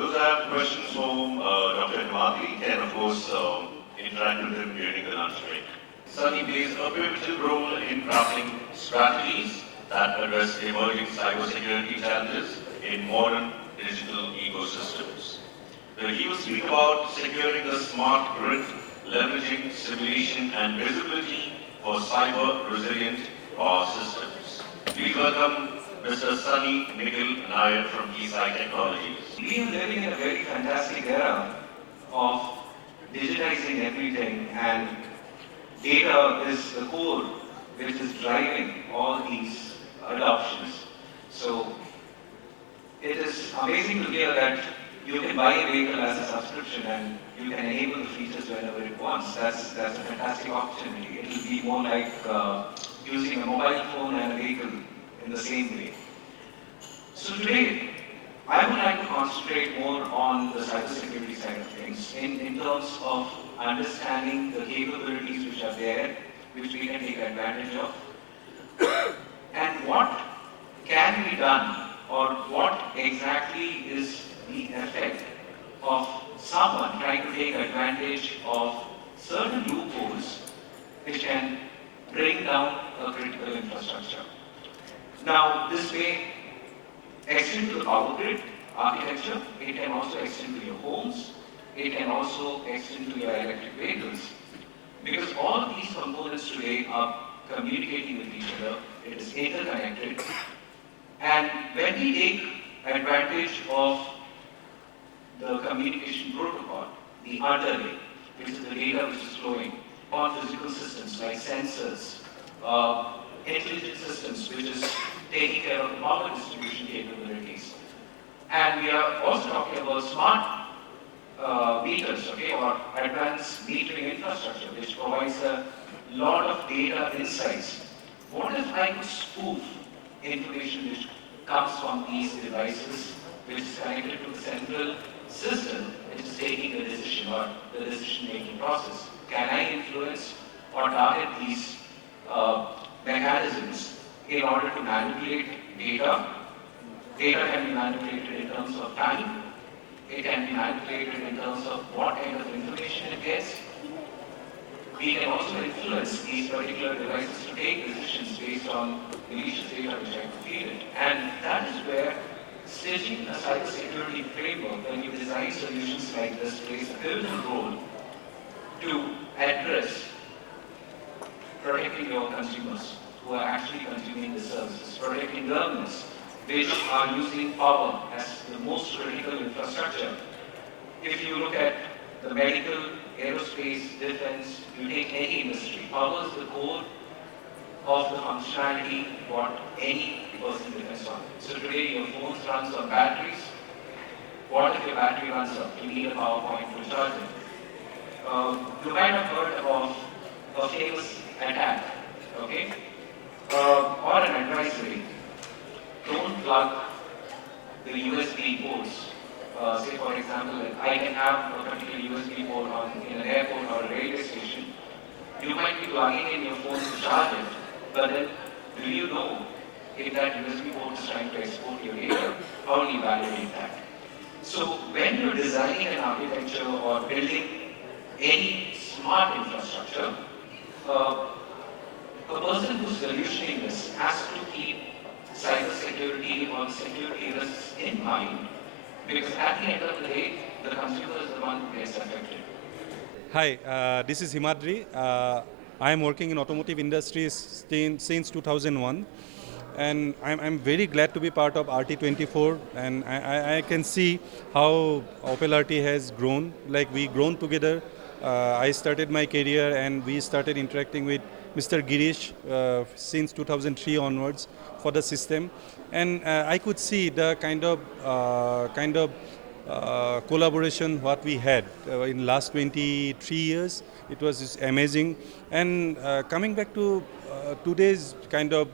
Those have questions from Dr. Himadri and of course interact with him during the lunch break. Sunny plays a pivotal role in crafting strategies that address emerging cybersecurity challenges in modern digital ecosystems. He will speak about securing the smart grid, leveraging simulation and visibility for cyber-resilient power systems. Please welcome Mr. Sunny Nikhil Nair from Keysight Technologies. We are living in a very fantastic era of digitizing everything, and data is the core which is driving all these adoptions. So it is amazing to hear that you can buy a vehicle as a subscription and you can enable the features whenever it wants. That's a fantastic opportunity. It will be more like using a mobile phone and a vehicle in the same way. So today, I would like to concentrate more on the cybersecurity side of things in terms of understanding the capabilities which are there, which we can take advantage of, and what can be done, or what exactly is the effect of someone trying to take advantage of certain loopholes which can bring down a critical infrastructure. Now, this may extend to the power grid architecture, it can also extend to your homes, it can also extend to your electric vehicles, because all of these components today are communicating with each other, it is interconnected, and when we take advantage of the communication protocol, the underlay, which is the data which is flowing on physical systems like sensors, intelligent systems which is taking care of the power distribution capabilities. And we are also talking about smart meters, okay, or advanced metering infrastructure, which provides a lot of data insights. What if I could spoof information which comes from these devices, which is connected to the central system, which is taking the decision or the decision-making process? Can I influence or target these mechanisms in order to manipulate data? Data can be manipulated in terms of time. It can be manipulated in terms of what kind of information it gets. We can also influence these particular devices to take decisions based on malicious data which I could feed it. And that is where stitching a cybersecurity framework, when you design solutions like this, plays a pivotal role to address protecting your consumers who are actually consuming the services, protecting governments which are using power as the most critical infrastructure. If you look at the medical, aerospace, defense, you take any industry, power is the core of the functionality what any person depends on. So today your phone runs on batteries. What if your battery runs up? You need a power point to charge it. You might have heard of a famous attack, okay? Or an advisory. Don't plug the USB ports. Say for example, I can have a particular USB port in an airport or a railway station. You might be plugging in your phone to charge it, but then do you know if that USB port is trying to export your data? How do you validate that? So when you're designing an architecture or building any smart infrastructure, a person who's solutioning this has to keep cybersecurity or security risks in mind, because at the end of the day, the consumer is the one who gets affected. Hi, this is Himadri. I am working in automotive industries since 2001, and I'm very glad to be part of Rt24, and I can see how Opel RT has grown. Like, we grown together. I started my career and we started interacting with Mr. Girish since 2003 onwards for the system, and I could see the kind of collaboration what we had in last 23 years. It was just amazing. And coming back to today's kind of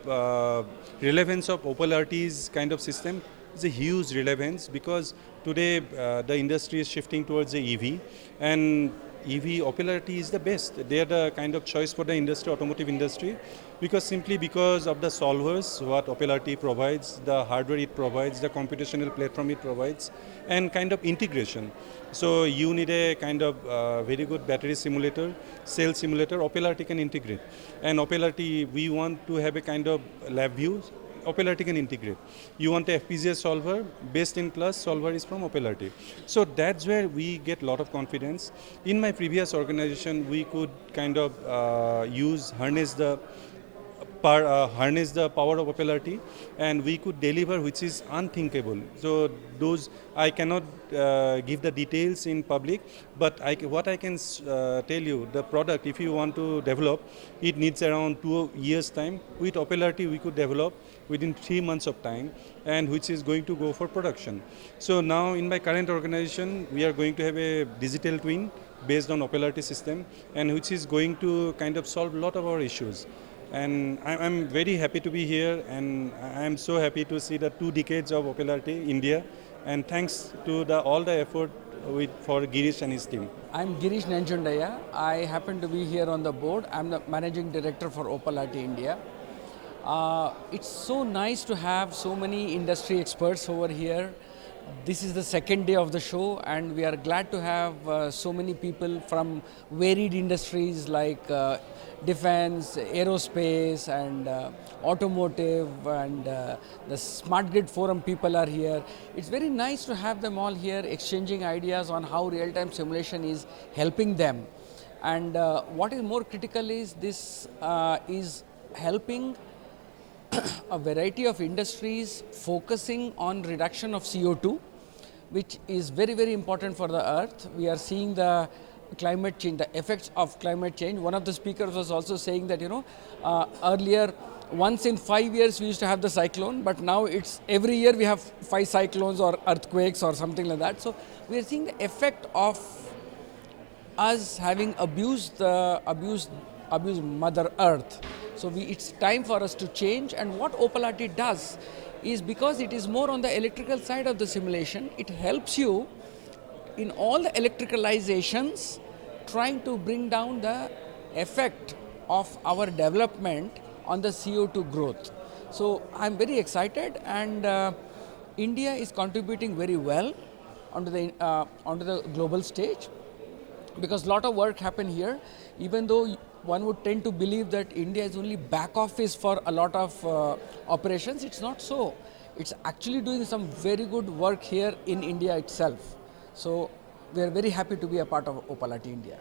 relevance of Opel RT's kind of system, is a huge relevance, because today the industry is shifting towards the EV, and EV Opel is the best. They are the kind of choice for the industry, automotive industry, because of the solvers what Opel provides, the hardware it provides, the computational platform it provides, and kind of integration. So you need a kind of very good battery simulator, cell simulator. Opel can integrate, and Opel we want to have a kind of lab view. Opel can integrate. You want a FPGA solver, best in class solver is from Opel. So that's where we get a lot of confidence. In my previous organization, we could kind of harness the power of Opel, and we could deliver, which is unthinkable. So those I cannot give the details in public, but what I can tell you, the product, if you want to develop, it needs around 2 years time. With Opel, we could develop within 3 months of time, and which is going to go for production. So now in my current organization, we are going to have a digital twin based on Opel system, and which is going to kind of solve a lot of our issues. And I'm very happy to be here, and I'm so happy to see the 2 decades of Opel India, and thanks to all the effort for Girish and his team. I'm Girish Nanchundaya. I happen to be here on the board. I'm the managing director for Opel India. It's so nice to have so many industry experts over here. This is the second day of the show, and we are glad to have so many people from varied industries like defense, aerospace, and automotive, and the Smart Grid Forum people are here. It's very nice to have them all here exchanging ideas on how real-time simulation is helping them. And what is more critical is this is helping a variety of industries focusing on reduction of CO2, which is very, very important for the earth. We are seeing the climate change, the effects of climate change. One of the speakers was also saying that, earlier, once in 5 years we used to have the cyclone, but now it's every year we have 5 cyclones or earthquakes or something like that. So we are seeing the effect of us having abused Mother Earth. So it's time for us to change, and what Opel does is, because it is more on the electrical side of the simulation, it helps you in all the electricalizations trying to bring down the effect of our development on the CO2 growth. So I'm very excited, and India is contributing very well onto the global stage, because a lot of work happened here, even though one would tend to believe that India is only back office for a lot of operations. It's not so. It's actually doing some very good work here in India itself. So we are very happy to be a part of Opel India.